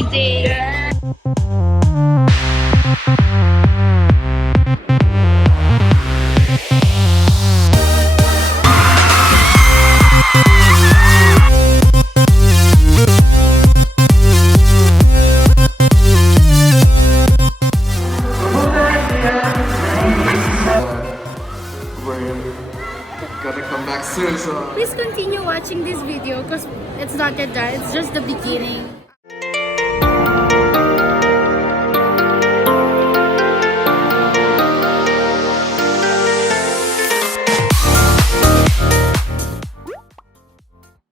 DJ. Yeah. Gotta come back soon, so Please continue watching this video because it's not yet done. It's just the beginning.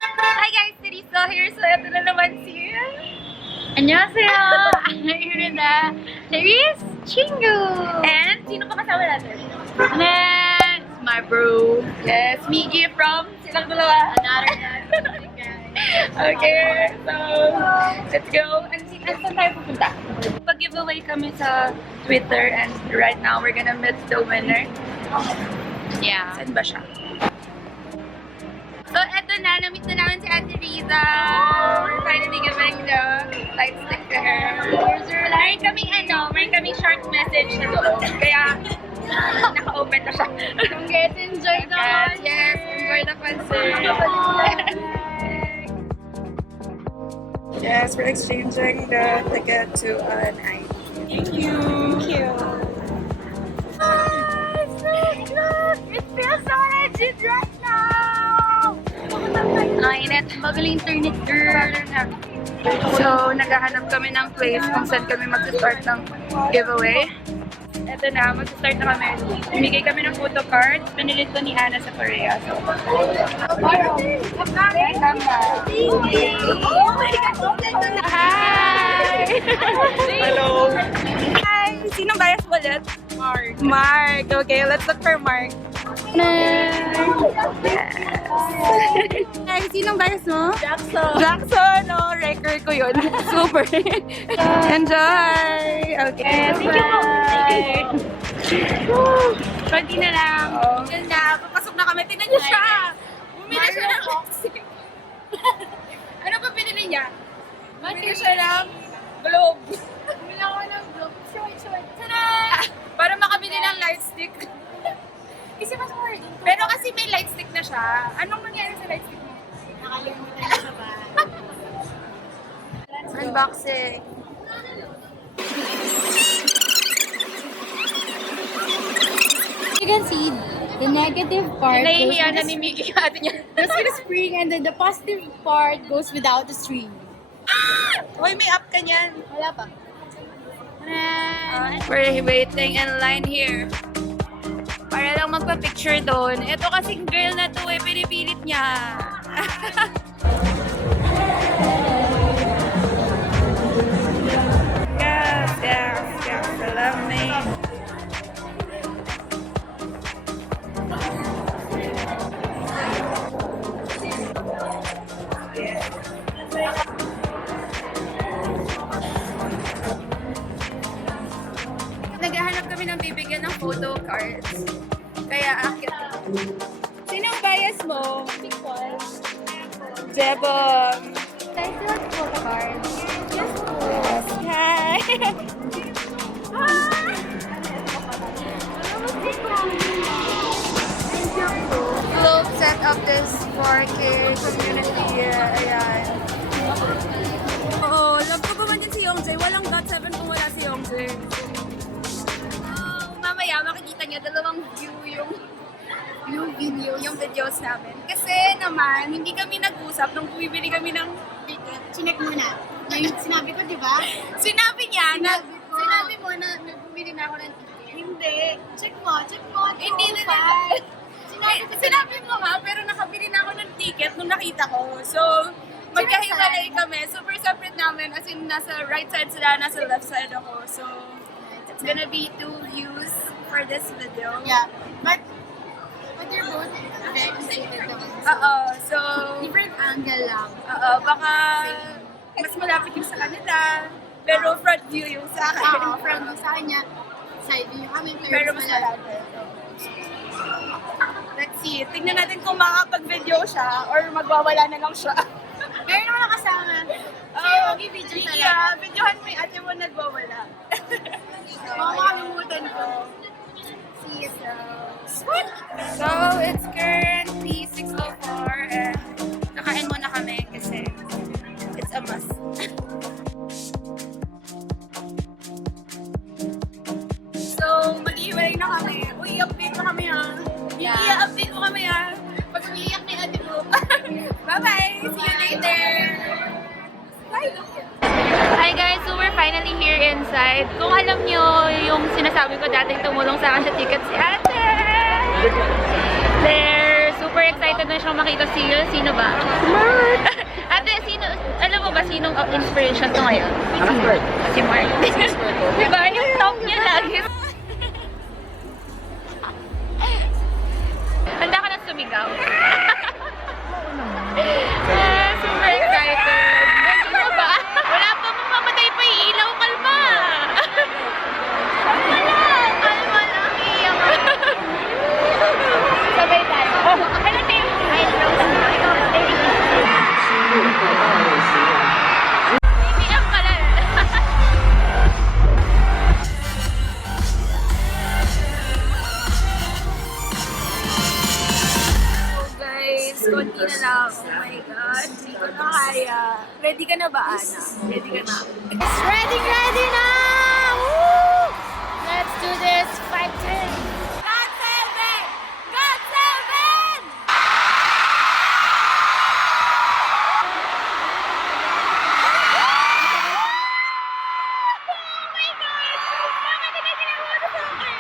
Hi guys, theresesohere. So ito na naman si 안녕하세요. Here na Therese Chingu. And sino pa kasama natin? Next, my bro. Yes, Miggy from silang dalawa. Another guy. Okay, so let's go. Saan tayo pupunta? Pag-giveaway kami sa Twitter and right now we're gonna meet the winner. Yeah. Saan ba siya? So, eto na. Na-meet na namin si Ate Riza. We're finally giving the light stick to her. Meron kaming short message na doon. Kaya, naka-open na siya. Congrats, enjoy the concert. Yes, enjoy the concert. Yes, we're exchanging the ticket to an ID. Thank you. Thank you. Oh, so good! It feels so legit right now! Init. Magaling internet girl. So, naghahanap kami ng place kung saan kami mag-start ng giveaway. Ito na, mag-start na kami. Bumigay kami ng photo cards. Pinilit ko ni Ana sa Korea. So, hi! hello. Hi! Sinong bias ulit? Mark. Mark. Okay, let's look for Mark. Yes. Ay, sinong bias mo? Jackson, no, record ko yun. Super. Enjoy! Okay, Thank you po. Konti na lang. Yun na, papasok na kami. Tingnan niyo siya! Bumili siya ng boxing. Ano pa pinili niya? Bumili siya ng globe. Bumili ako ng globe. Short. Tada! Para makabili ng light stick. Kasi mas hard. Pero kasi may light stick na siya. Anong nangyari sa light stick mo? Nakalimutan na sa ba? Unboxing. You can see the negative part Nahihiya na ni Mickey yung ate niya. goes with the spring and then the positive part goes without the string. Uy, may up ka niyan. Wala pa. We're waiting in line here. Para lang magpa-picture doon. Ito kasing girl na to pinipilit niya. Yes. I love me. Naghahanap kami ng bibigyan ng photo cards. Kaya akit. Sinong bias mo? Jebong. I still have photo cards. Yes. Hi. Globe set up this 4K community. Ayan. Oo, love ko pa man din si Yongjae. Walang GOT7 kung wala si Yongjae. Mamaya makikita niyo dalawang view yung videos namin. Kasi naman, hindi kami nag-usap nung bumibili kami ng ticket. Chinek muna. Yung sinabi ko, di ba? Sinabi niya na, Sinabi mo na nagbumili na ako ng ticket. hindi. Check mo. Hindi na Sinabi mo nga, pero nakabili na ako ng ticket nung nakita ko. So, magkahiwalay kami. Super separate namin. As in, nasa right side sila, nasa left side ako. So, it's gonna be 2 views for this video. Yeah. But they're both very excited naman. Oo. So, Different angle lang. oo. Baka mas malapit yung sa kanila. Pero front view yung sa akin. Oo, from sa kanya, side view kami. Pero mas malapit. Let's see. Tingnan natin kung makakapag-video siya or magwawala na lang siya. Meron naman nakasama. Mag-video na lang. Yeah, videohan mo yung ate mo nagwawala. Makakalimutan ko. See you so, it's currently 6:04 and nakain muna kami kasi it's a must. So, mag-iwalay na kami. Uy, update mo kami ha. Yeah. Update mo kami ha. Pag umiiyak ni ate mo. Bye-bye! See you later! Bye! Hi guys, so we're finally here inside. Kung alam nyo yung sinasabi ko dating tumulong sa akin sa ticket si ate. They're super excited na siyang makita sino ba? Smart! Ate, alam mo ba sinong inspiration to ngayon? Si Mark. Diba? Yung top niya lagi. Handa ka na sumigaw. Super excited. Sino ba? Wala pa mamamatay pa ilaw. Kalma! Kalma lang. Iyak. Sabay tayo. Hello, team. Hi, Rose. Ikaw, iyak pala. Guys, konti na lang. Oh my God, hindi ko na kaya. Ready ka na ba, Ana? Ready ka na? Ready na! Woo! Let's do this. 5-10. GOT7! GOT7! Oh my gosh! Bakit hindi ginawa na sa akin?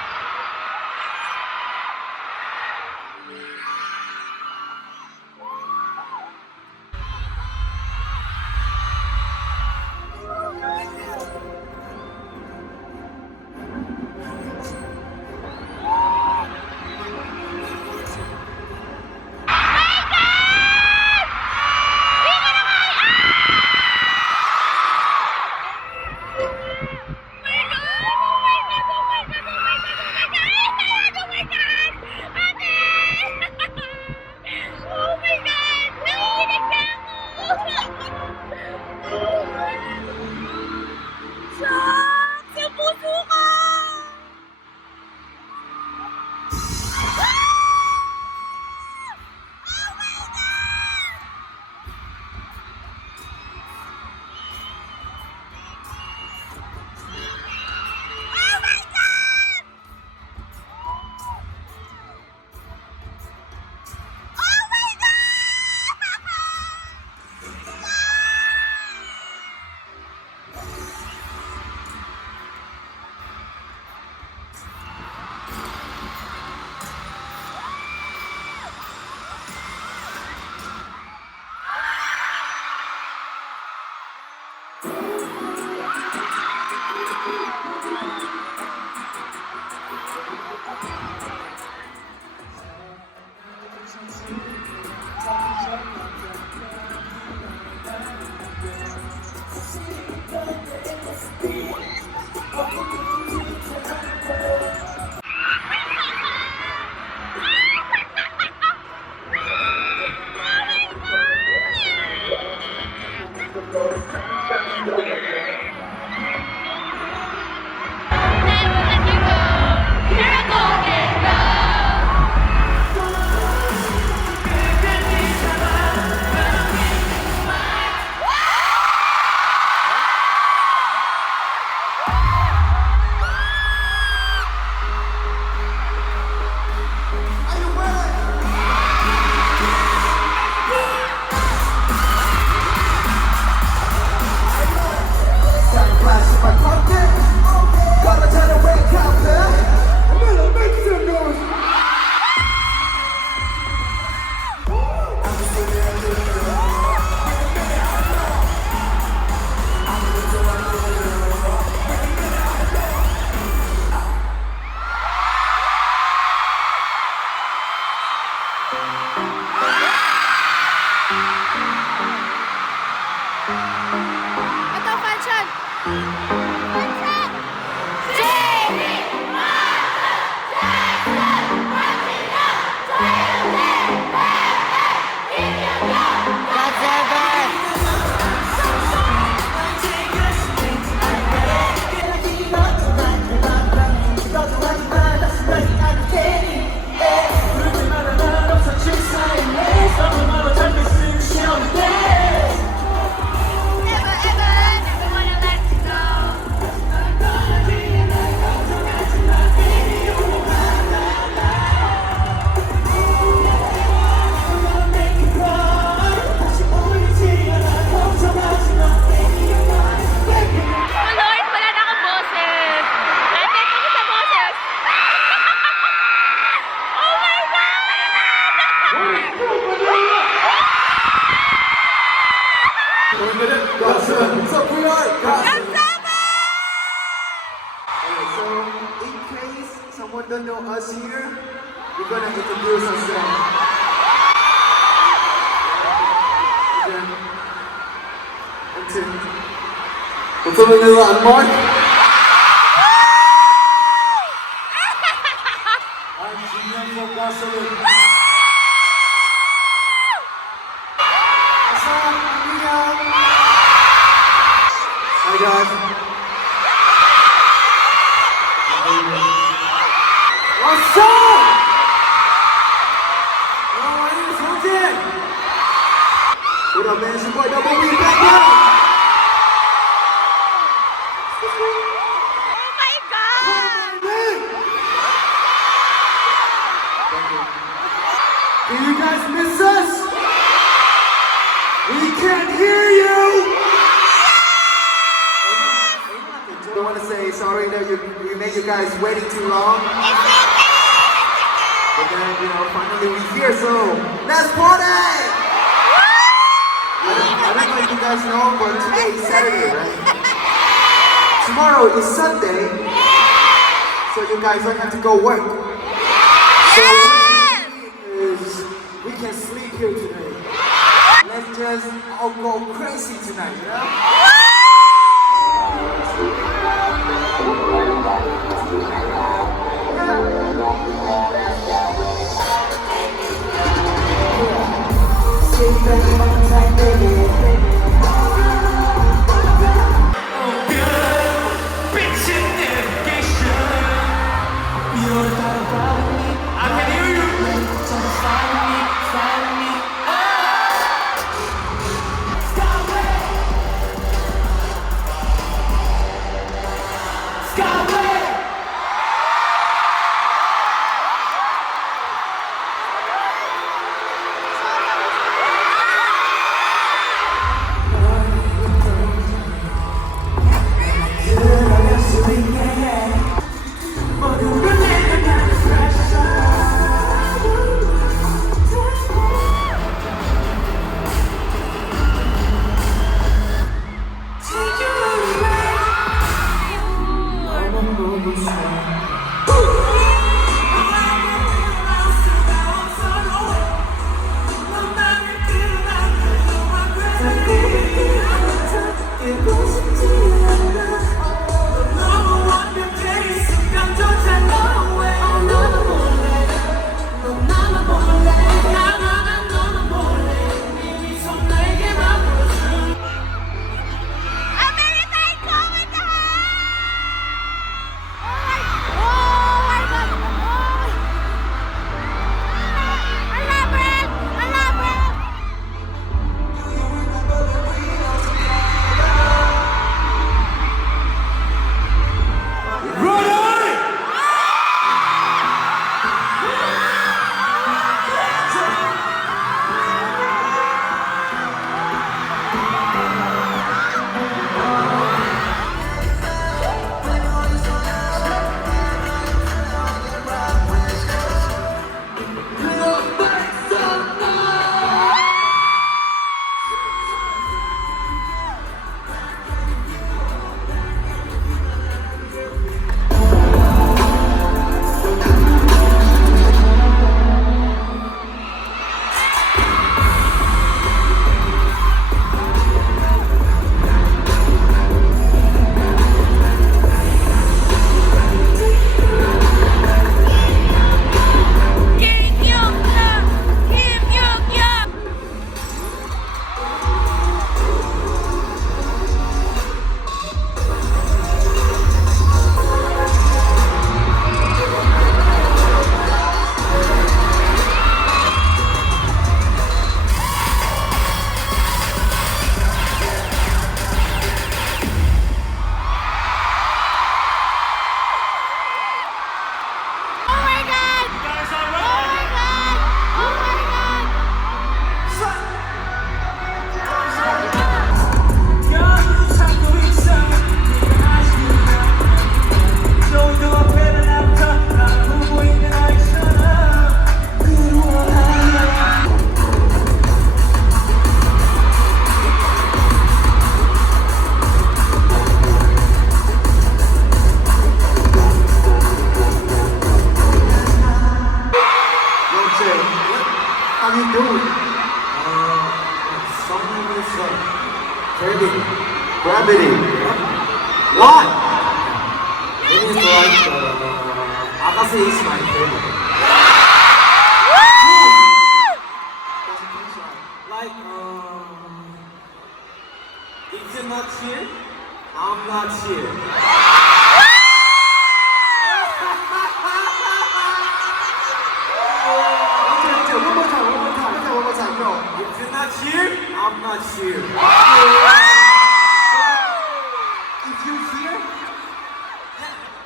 What's up, we are GOT7. So, in case someone don't know us here, we're gonna introduce ourselves. Okay. What's up, Manila? I'm Mark. I'm Junior from GOT7. What's up, Manila? Hi guys. What's up? Yo, my name is Jose. What up, man? It's your boy Double B back here. Do you guys miss us? We can't hear you! I want to say sorry that we made you guys waiting too long. But then, finally we're here, so let's party! I don't know if you guys know, but today is Saturday, right? Tomorrow is Sunday, so you guys don't have to go work. So we can sleep here today. Let's just all go crazy tonight, you know? Sit back one time, baby. Gravity. Gravity. Why? It is like Akase is my favorite. Like if you're not here, I'm not here. Okay, one more time, go. If you're not here, I'm not here. If you're here,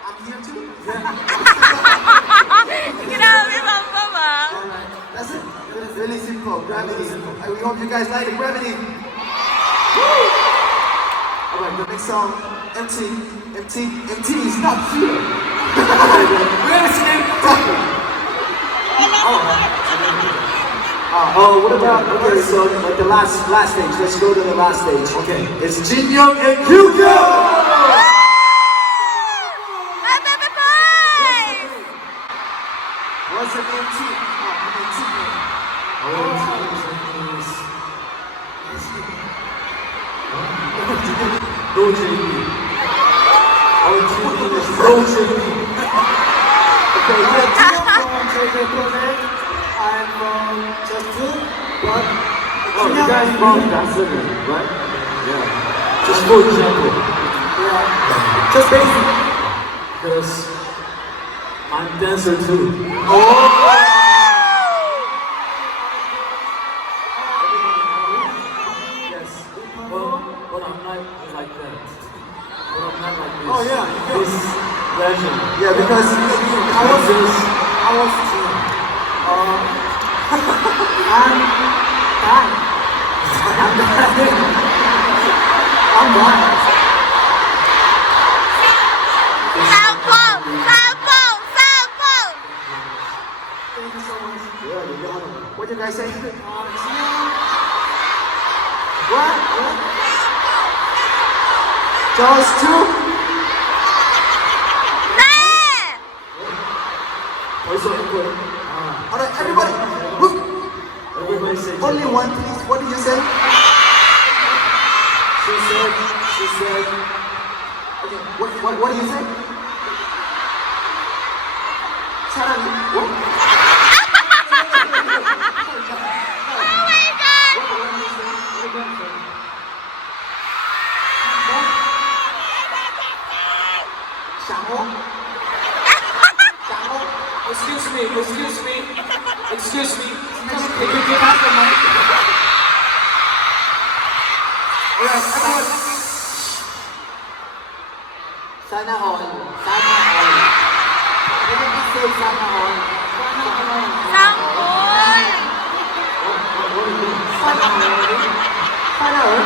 I'm here too. Grabe, Bambam ah. Alright, that's it. Really simple. Gravity. We hope you guys like the gravity. Alright, the next song, MT is not here. Where is it? What about, okay, so like the last stage, let's go to the last stage. Okay. It's Jin Young and Hugo! What's an MT? No JP. Our team is no JP. Okay, I'm from JJ Project. I'm from Just Two. But you guys from GOT7, right? yeah, just for example. Yeah. Just basic. Because I'm dancer too. Yes. But I'm not like that. But I'm not like this. Oh, yeah, This legend. Yeah, because I was this. I'm fine. I'm fine. Sample! Sample! Sample! Thank you so much. Yeah, you got it. What you guys say? What? Just two? Also, Alright, everybody, look. everybody say Only one, please. What did you say? She said, Okay, what did you say? 사랑이, what? 샤워? excuse me. Can you give us the mic? Alright, everyone. Sana all. Everybody say sana all. Sample! Sana all.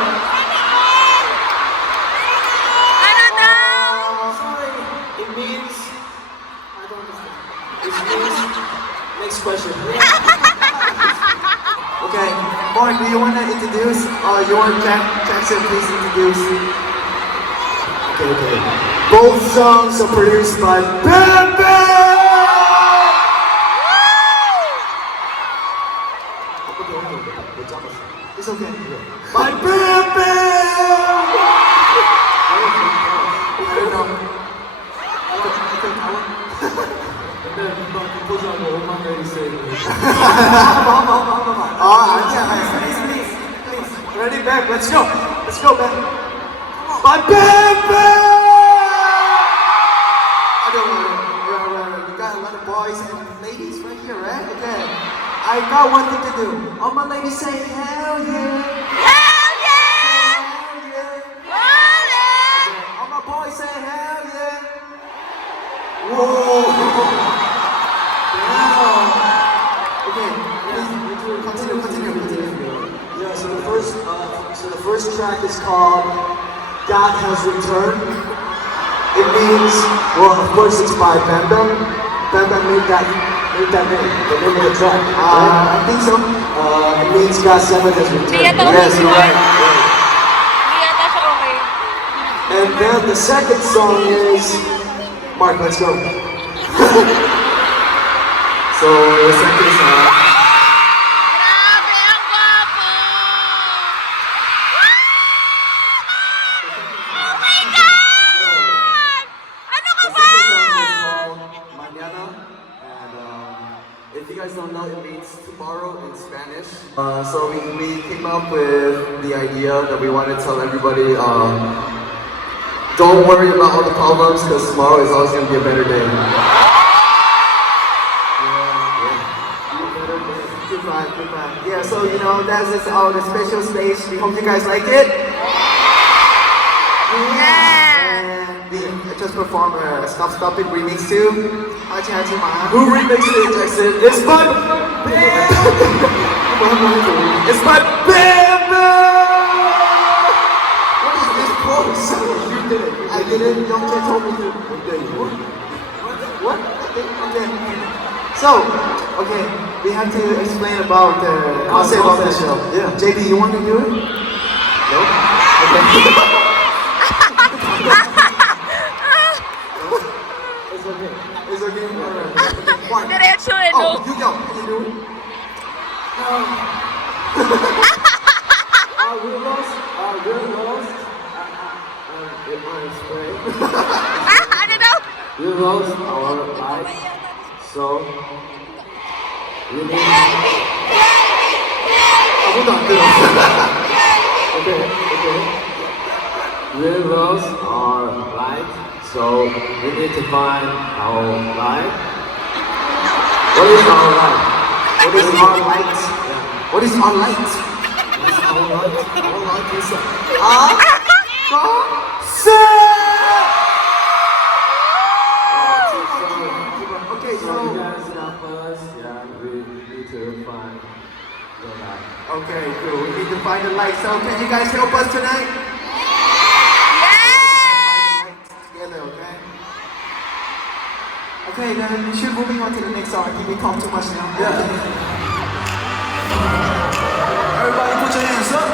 Ano daw? Sorry. It means I don't understand. It means next question. Okay, Mark, do you want to introduce? You want Jackson, please introduce? Okay. Both songs are produced by Bam Bam! It's okay. By Bam Bam! I don't know. 근데 금방 공포하고 엄마가 있어요. Please. Ready, back, let's go, back. By Bam Bam! Okay, we got a lot of boys and ladies right here, right? Okay. I got one thing to do. All my ladies say hell yeah. Hell yeah! Hell yeah. Wala! All my boys say hell yeah. Whoa. Wow. Okay, continue. Yeah, so the first track is called God Has Returned. It means, well, of course it's by Bam Bam. Bam Bam made that name, the name of the track. I think so. It means GOT7 has returned. Hindi yata Yes, okay. you're right. Hindi yata siya okay. And then the second song is, Mark, let's go. So the second song. Grabe, ang gwapo! So we came up with the idea that we want to tell everybody, don't worry about all the problems because tomorrow is always going to be a better day. Good vibe, good vibe. Yeah, so you know, that's just all the special stage. We hope you guys like it. And we just performed a Stop It remix too. Hachi Hachi Ma. Who remixed it, Jackson? It's fun! It's my baby! What is this pose? You did it. I did it. Youngjae told me to. What? Okay. So, okay, we have to explain about the concept of the show. Yeah. JB, you want to do it? No? Okay. It's okay. It's okay. One. Diretso eh, Oh, no? you go. Can you do it? We're lost. Ano daw? We lost our life, so we need. Okay. We lost our life, so we need to find our life. What is our life? What is our light? What is our light? What is our light? Our light is Okay, so you guys help us. Yeah, we need to find the light. Okay, cool. We need to find the light. So can you guys help us tonight? Yeah! Together, okay? Okay, then we should moving on to the next song. I think we talked too much now. Yeah. Everybody put your hands up.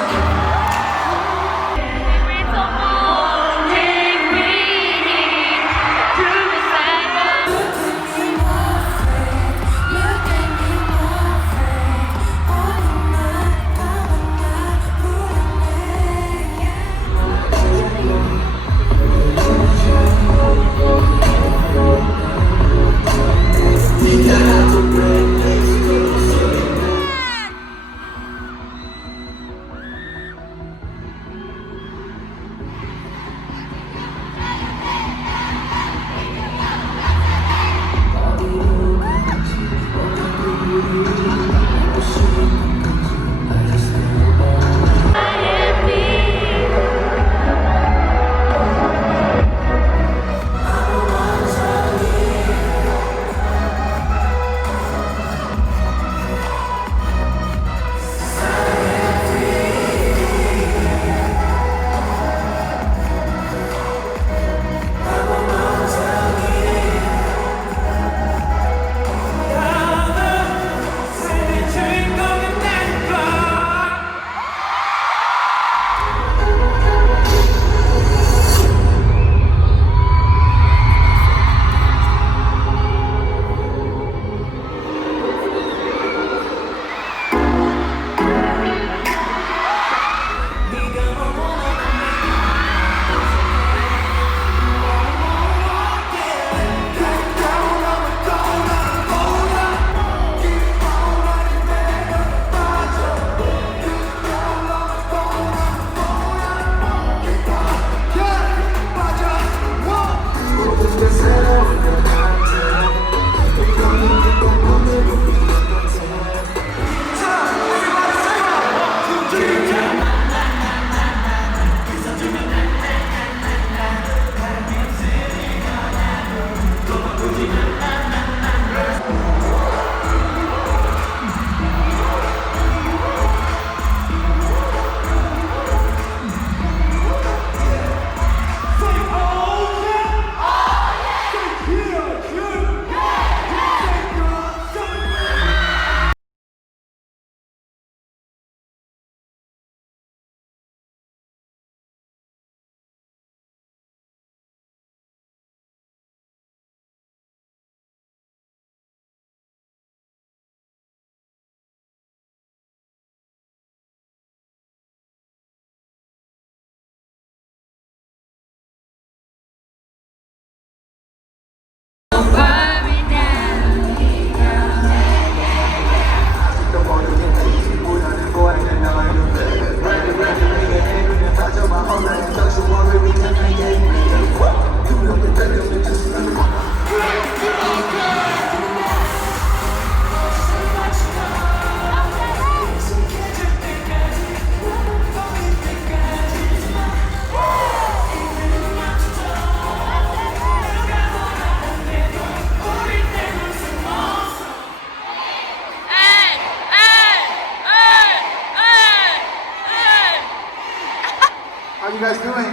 How you guys doing?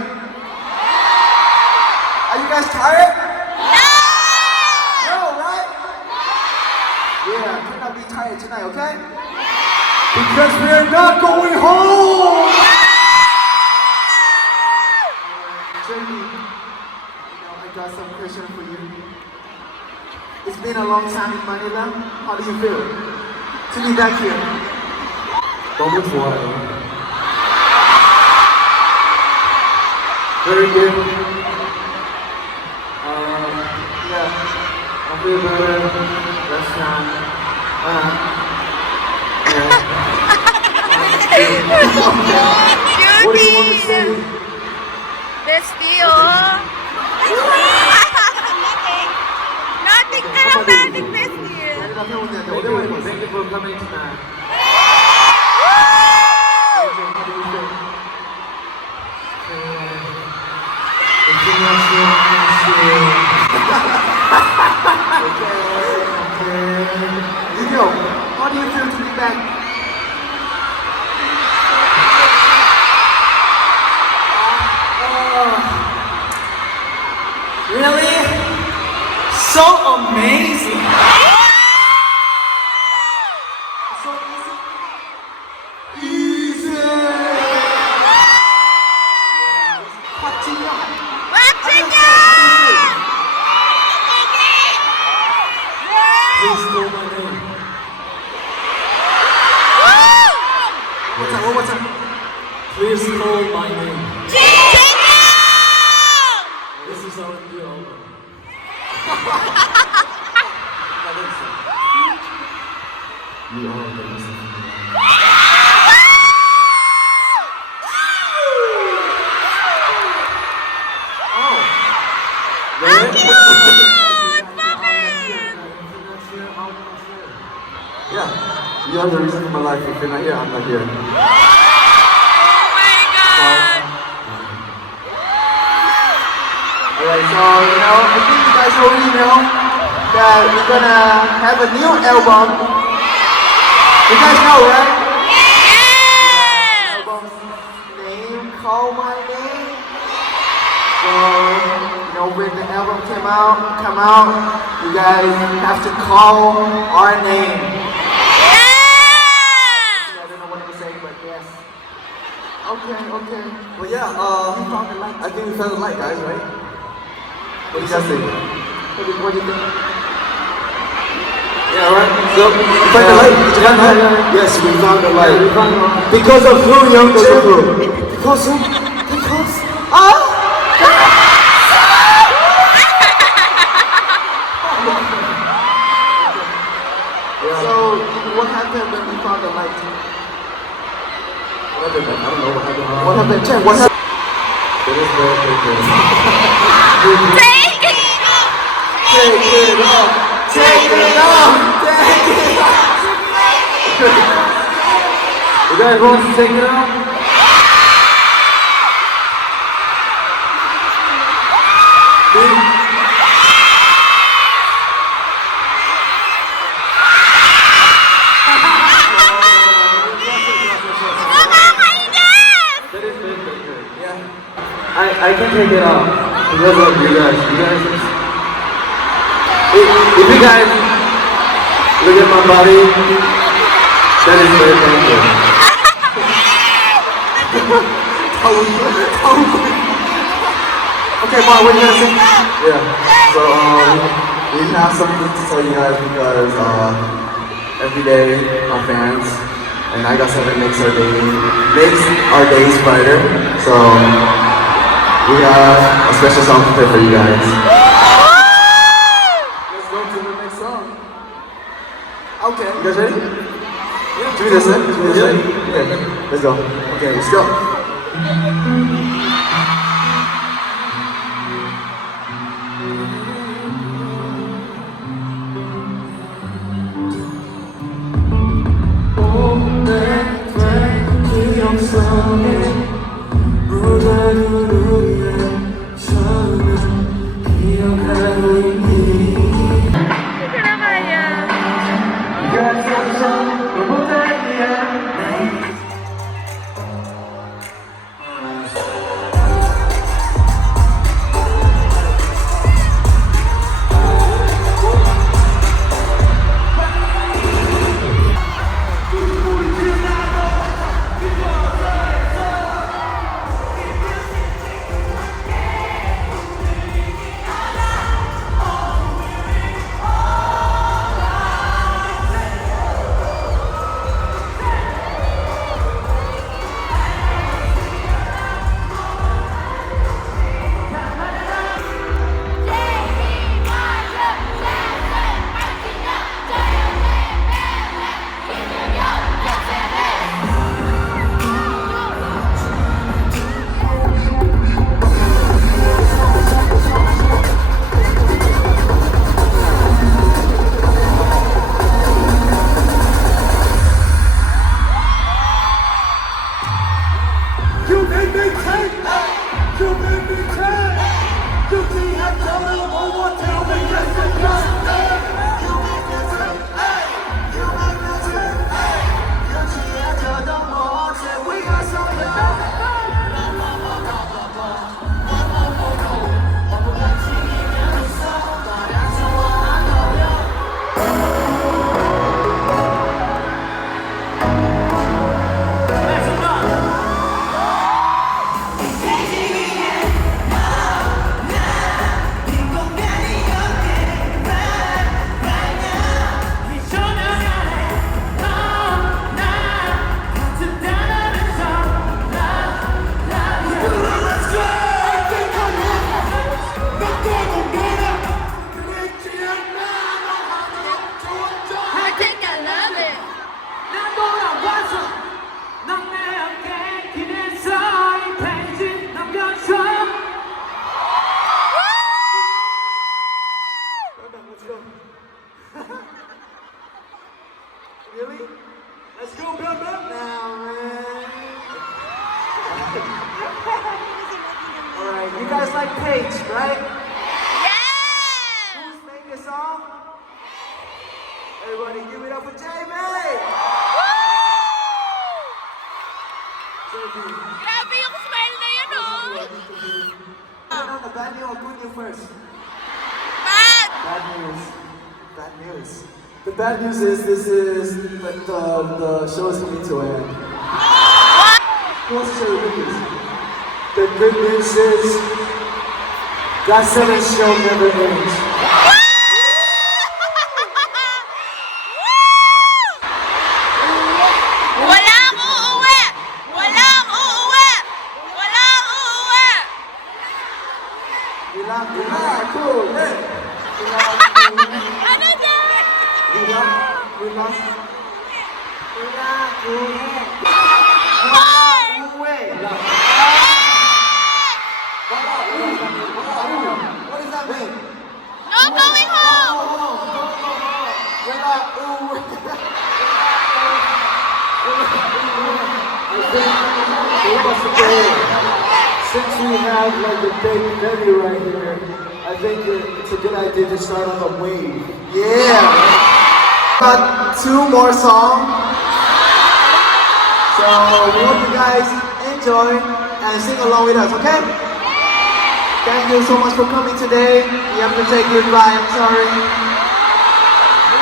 Are you guys tired? No, right? Yeah, do not be tired tonight, okay? Because we're not going home! Jamie, I got some question for you. It's been a long time in Manila. How do you feel to be back here? 너무 좋아요. Very good. Yeah, I feel better. Last time. Yeah. What do you want to say? Bestie, oh. Nothing ka lang natin, bestie. Thank you for coming tonight. Yo, how do you feel to be back? Really? So amazing! Easy! Hot Please know my name. What's up? Please call my name. This is our new album. You are the best. Yeah, you are the reason for my life. If you're not here, I'm not here. Oh my God! Alright, so I think you guys already know that we're gonna have a new album. You guys know, right? Yes! Album's name, Call My Name. So, when the album come out, you guys have to call our name. I don't know what to say, but yes. Okay. Well, yeah, I think we found the light, guys, right? What do you guys think? What do you think? Yeah, right. So, You found the light? Did you find the light? Yes, we found the light. Because of who, young Because who? So, what happened when we found the light? what happened? I don't know what happened. What happened? Check, what happened? It is very good. Take it! Take it off! Take it off! Take it off! You guys want to take it out? That is very good. Yeah. I can take it off because of you guys. If you guys look at my body, that is very painful. Okay, Mark, what are you gonna say? Yeah. So we have something to tell you guys because every day our fans and I Got 7 makes our days brighter. So we have a special song to play for you guys. Let's go to the next song. Okay. You guys ready? Yeah. Should we listen? Yeah. Let's go. Okay, let's go. Hindi ko na kaya. You made me take. You made me take. You think I tell them one more time we get the gun. You made me take. You made me take. You think I tell them more time we got something. Really? Let's go, Bam Bam now, man. Alright, you guys like Paige, right? Yeah! Who's making a song? Everybody give it up for JB! JB. Grabe yung smile na yun, oh! The bad news or good news first? Bad! Bad news. Bad news. The bad news is the show is coming to an end. Who wants to share the good news? The good news is GOT7 show never ends. Walang uuwi! Walang uuwi! Walang uuwi! Relax, cool, hey. Ano dyan? Relax. What does that mean? No going home! Since we have like the big venue right here, I think it's a good idea to start on the wave. Yeah! Got 2 more songs. So we hope you guys enjoy and sing along with us, okay? Thank you so much for coming today. We have to say goodbye, I'm sorry.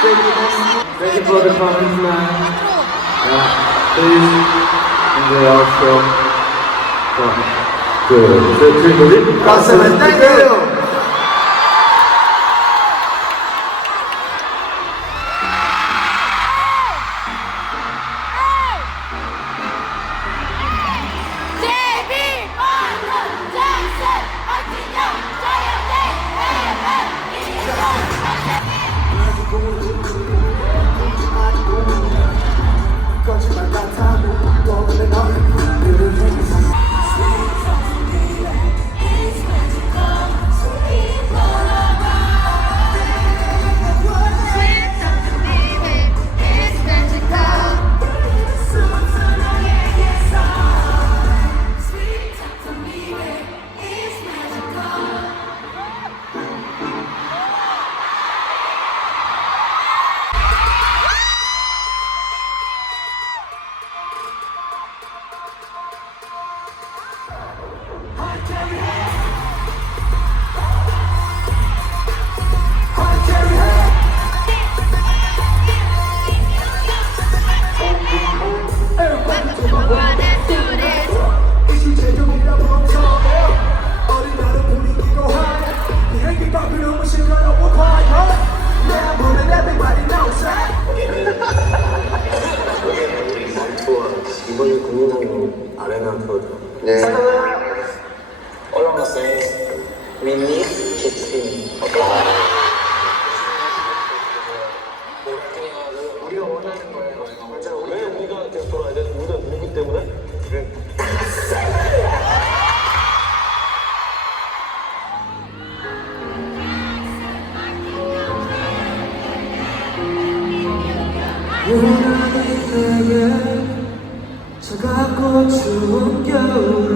Thank you for the comments, man. Yeah, please enjoy our show. Good. GOT7, thank you! 이번에 공연하는 아레나 투어죠. 네. All I'm saying is we need to sing. 우리가 원하는 거예요. 맞아요. 왜 우리가 계속 돌아야 돼? 우리가 누구 때문에? 차갑고 추운 겨울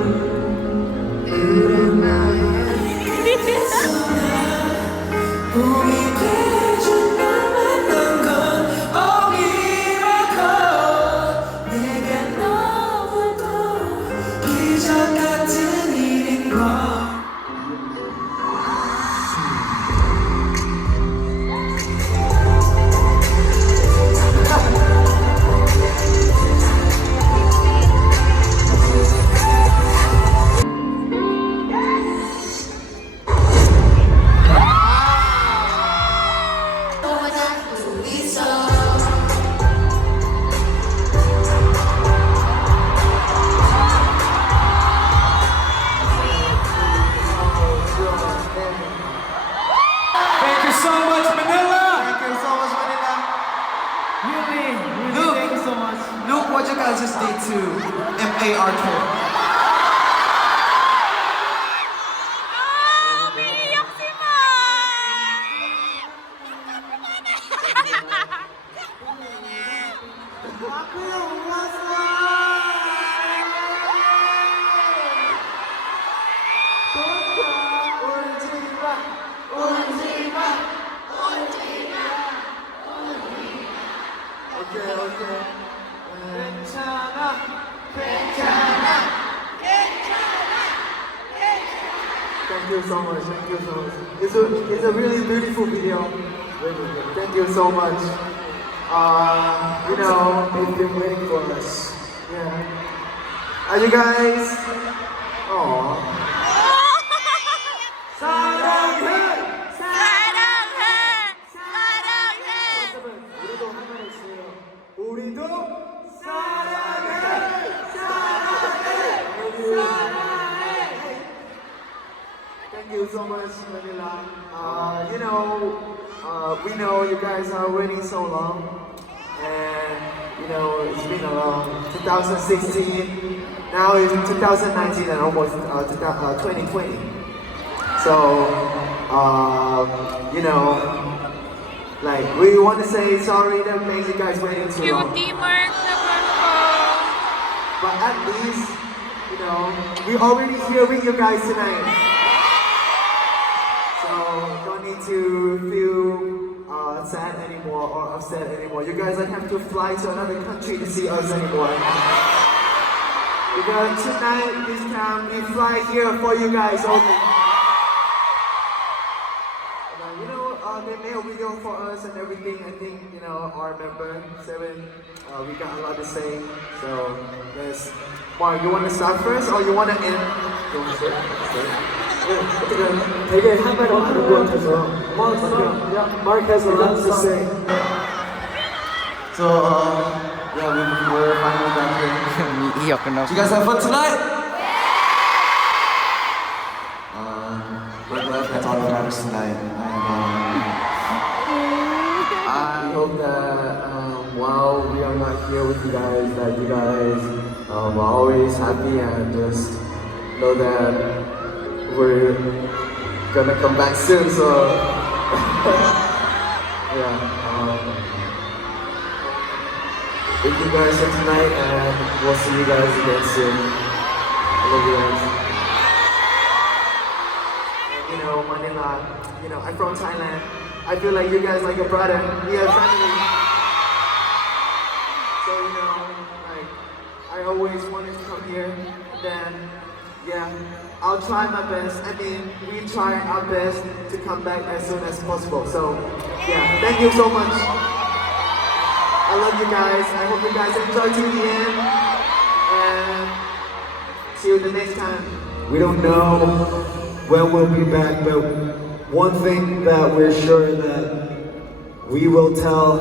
okay. 괜찮아, 괜찮아. Thank you so much. Thank you so much. It's a really beautiful video. Thank you so much. You know, they've been waiting for us. Yeah. Are you guys? Oh. 사랑해, 우리도 할 말 있어요. 우리도 사랑해, Thank you so much, Manila. You know, we know you guys are waiting so long, and you know it's been a long 2016. Now it's 2019 and almost 2020. So, you know, like we want to say sorry that made you guys waiting too long. Cutie mark naman po. But at least, you know, we already here with you guys tonight. So don't need to feel sad anymore or upset anymore. You guys don't have to fly to another country to see us anymore. Because tonight, this time, we fly here for you guys only. You know, they made a video for us and everything. I think, you know, our member, 7, we got a lot to say. So, yes. Mark, you want to start first or you want to end? You want to start? 되게 할 말이 많은 것 같아서. Mark has a lot to say. So, yeah, we're finally back here. Umiiyak na. Did you guys have fun tonight? We're glad that's all that matters tonight. And I hope that while we are not here with you guys, that you guys are always happy and just know that we're gonna come back soon. So, yeah. Thank you guys for tonight, and we'll see you guys again soon. I love you guys. And, you know, Manila, you know, I'm from Thailand. I feel like you guys like a brother. We are family. So, you know, like, I always wanted to come here. And then, yeah, I'll try my best. I mean, we try our best to come back as soon as possible. So, yeah, thank you so much. I love you guys. I hope you guys enjoy to the end. And see you the next time. We don't know when we'll be back, but one thing that we're sure that we will tell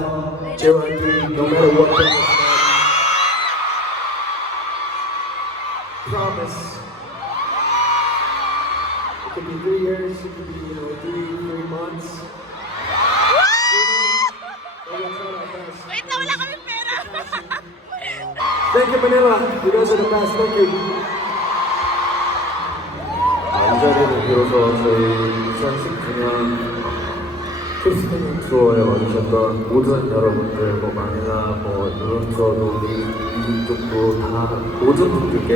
JYP no matter what thing is said. Promise. It could be 3 years, it could be, you know, 3 months. We'll try our best. Wait na, wala kami pera. Thank you, Manila. You guys are the best. Thank you. 이 자리를 빌어서 저희 2019년 크리스마스 투어에 와주셨던 모든 여러분들, 뭐 마닐라, 뭐 이런 투어도 미국 쪽도 다 모든 분들께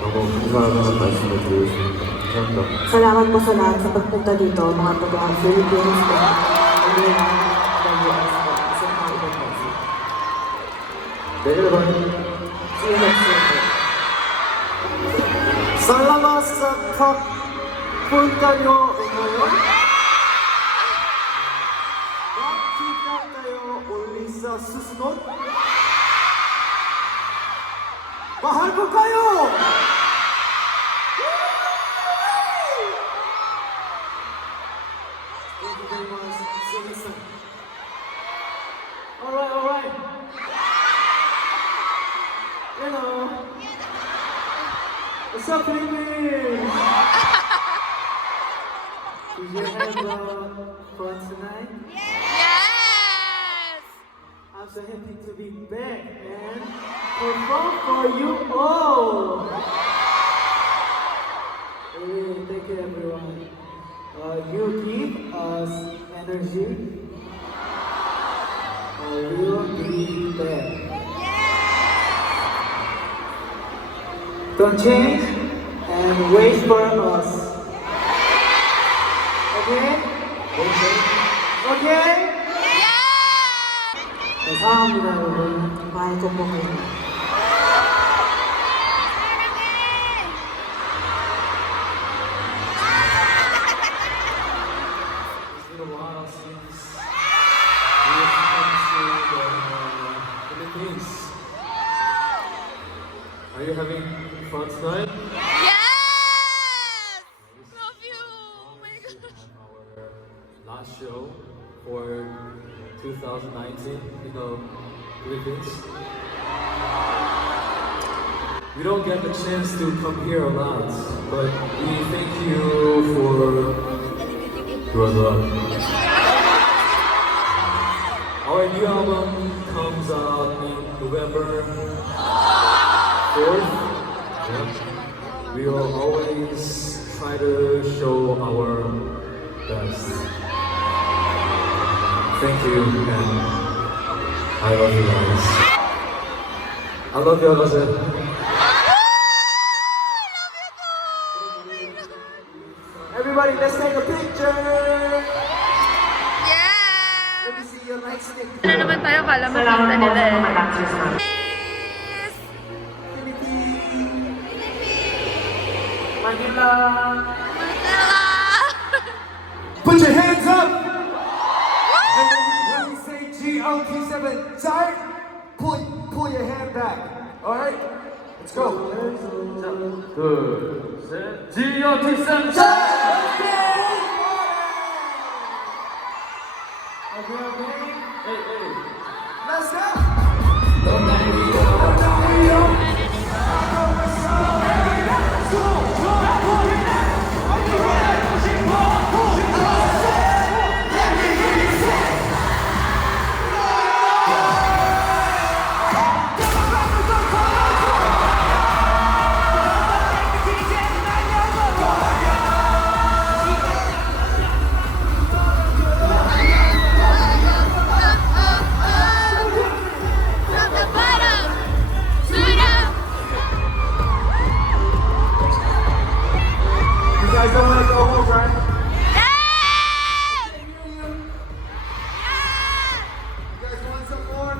너무 감사하다는 말씀을 드리고 싶습니다. 감사합니다. Salamat po sa lahat sa pagpunta dito, mga taga-Philippines, Manila, US po, sa mga ibang bansa. 내년에 봐요. See you next year po. Salamat sa pagpunta nyo ngayon. Makita kayo uli sa susunod. Mahal ko kayo! Thank you very much. See you next time. Alright. Hello. What's up, Philippines? Did you have fun tonight? Yes! I'm so happy to be back and perform for you all. Really, thank you, everyone. You give us energy. We'll be back. Don't change and wait for us. Okay? Okay? 감사합니다, 여러분. Bahay ko po kayo. It's been a while since we have come to the Philippines. Are you having fun tonight? Yes! Love you! Oh my gosh. Our last show for 2019 in the Philippines. We don't get the chance to come here a lot, but we thank you for your love. Our new album comes out in November 4th. Yeah. We will always try to show our best. Thank you, and I love you guys. I love you, guys. Everybody, let's take a picture. Yes! Let me see your light stick. Ano naman tayo, kala makita nila eh. Yes! Manila. Put your hands up. And when we say GOT7, start, pull your hand back. All right, let's go. 둘, 셋. GOT7. Let's go. You guys don't want to go home, right? You guys want some more?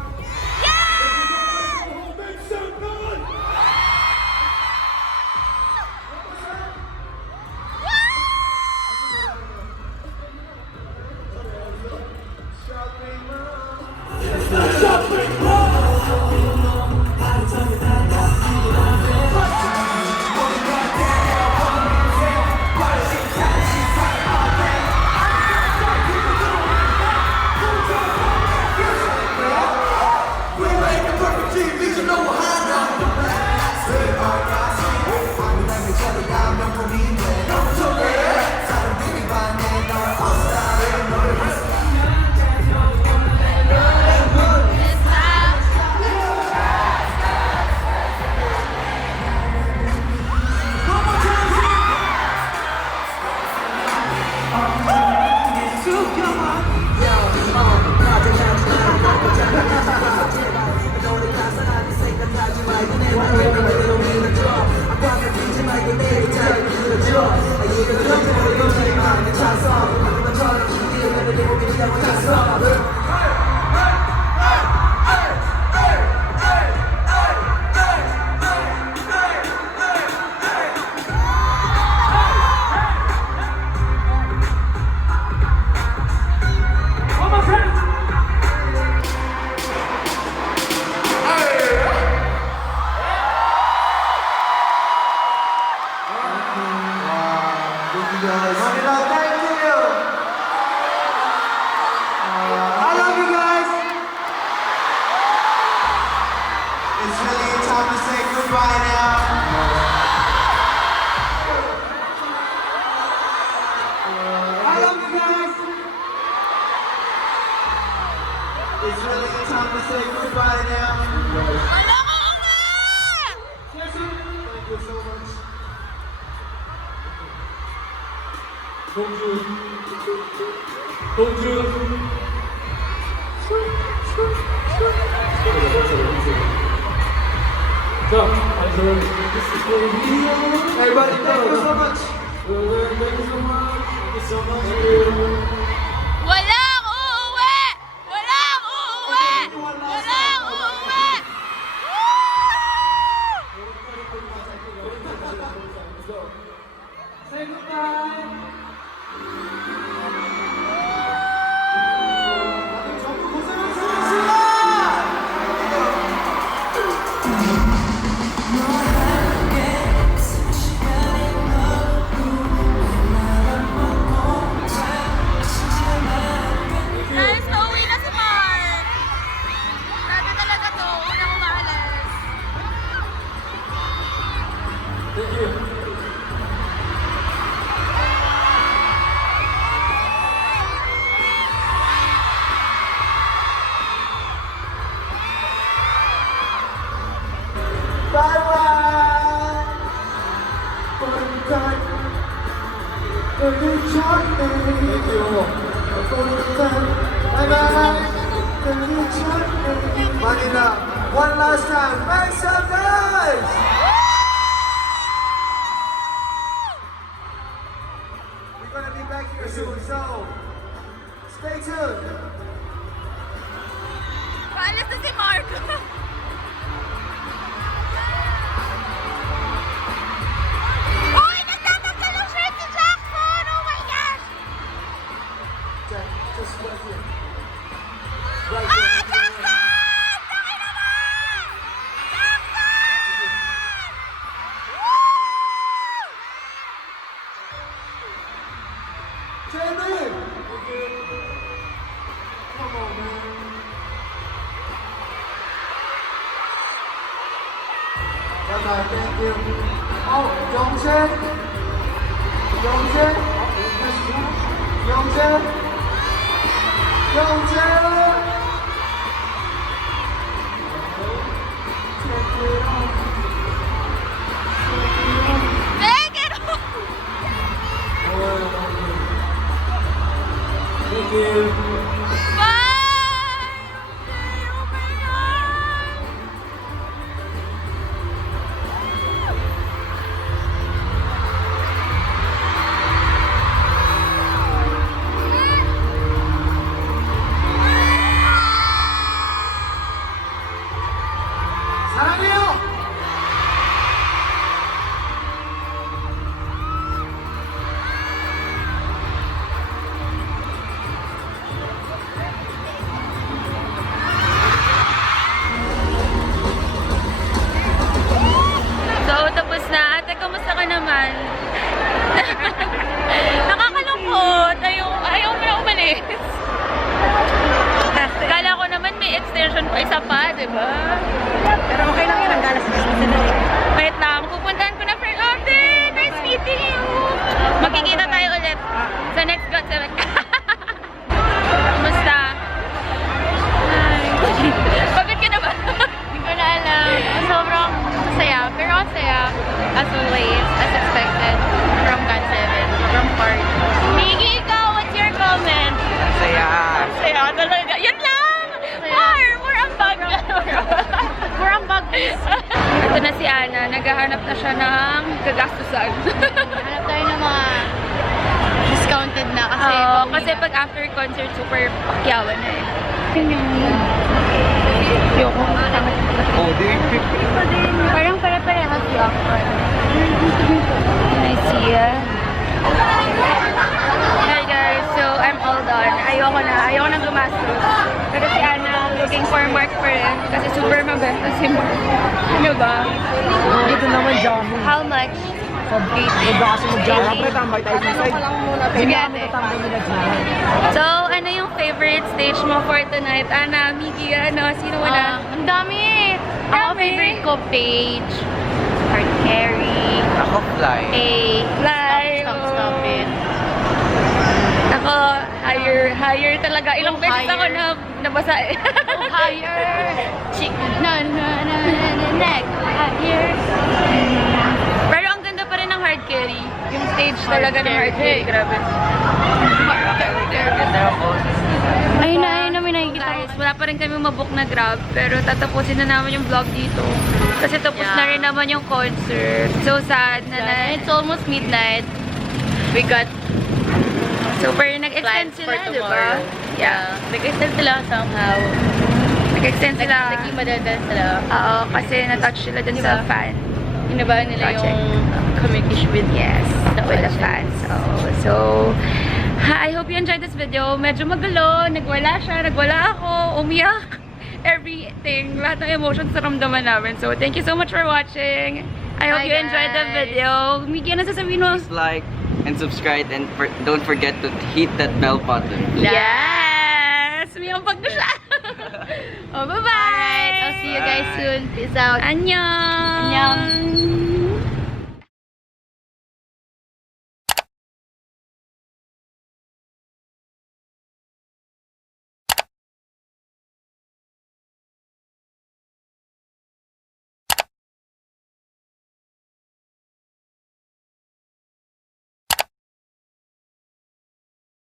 Manila, thank you. I love you guys. It's really time to say goodbye now. I love you guys. It's really time to say goodbye now. Thank you so much. 동준. 동준. 자, this is for you. Everybody, thank you so much. Thank you so much. Thank you so much. Walang uuwi! Walang uuwi! Let's go. Say goodbye. Guys, pauwi na si Mark! Grabe talaga to, una ko maalas. Thank you. Bye-bye! Thank you. Bye-bye! Manila, one last time, make some noise! We're gonna be back here soon, so stay tuned. Paalis na si Mark! Uy! Nagtatanggal ng shirt si Jackson! Oh my gosh! Just right here. Ah! Jackson! Taki naman! Jackson! Jamie! Come on, man. Bye-bye, thank you. Oh, Yongchen? Yongchen? Yongchen? Yongchen? Take it off! Thank you. Bye! Oh my God! 사랑해요! So, tapos na. Ate, kamusta ka naman? Nakakalungkot. Ayaw mo na umalis. Kala ko naman may extension pa isa pa, di ba? Pero okay lang yun, ang galas na Wait lang, pupuntahan ko na for update. Nice meeting you. Magkikita tayo ulit sa next GOT7. Kamusta? Hi. Pagod ka na ba? Hindi ko na alam. Sobrang masaya. Pero ang saya, as always, as expected, from GOT7, from part. Miggy, ikaw, what's your comment? Saya. Saya talaga. Yun lang! More ambag. More ambag. Ito na si Ana. Naghahanap na siya ng kagastusan. Hanap tayo ng mga discounted na kasi Kasi pag after concert, super pakyawan na eh. Yoko. Oh, di 50. parang pare-parehas yung I see ya. Hi guys, so I'm all done. Ayoko na gumastos. Pero si Ana looking for Mark pa rin kasi super mabenta si Mark. Ano ba? Dito naman dyan. How much? Huwag kasi mag-dyan. Siyempre, tambay tayo dito. Sige ate. Tambay nila dyan. So, ano yung favorite stage mo for tonight? Ana, Miki, ano? Sino mo na? ang dami! Ako Dami. favorite ko, Paige, Hard Carry, Ako fly. Live. Stop it. Ako, higher talaga. Ilang Go beses ako higher. nabasa eh. Go higher! Chick, neck, higher. Pero ang ganda pa rin ng hard carry. Yung stage talaga ng hard carry. Grabe. Ayun na may nakikita ko. Guys, wala pa rin kami mabook na Grab. Pero tatapusin na namin yung vlog dito. Kasi tapos na rin naman yung concert. So sad na It's almost midnight. We got super nag-extend plans sila, for di ba? tomorrow. Yeah. Nag-extend sila somehow. Nag-extend sila. Naging madadal sila. Oo, kasi na-touch sila dun sa Diba? fan. Inabayan nila project. yung communication with with the fans. So, I hope you enjoyed this video. Medyo magulo, nagwala siya, nagwala ako, umiyak. Everything, lahat ng emotions na ramdaman namin. So, thank you so much for watching. I hope you enjoyed the video. Miki, ano sasabihin mo? Please like and subscribe and don't forget to hit that bell button. Yes! May ampag na siya. Bye-bye! Alright, I'll see you guys soon. Peace out. Annyeong! Annyeong.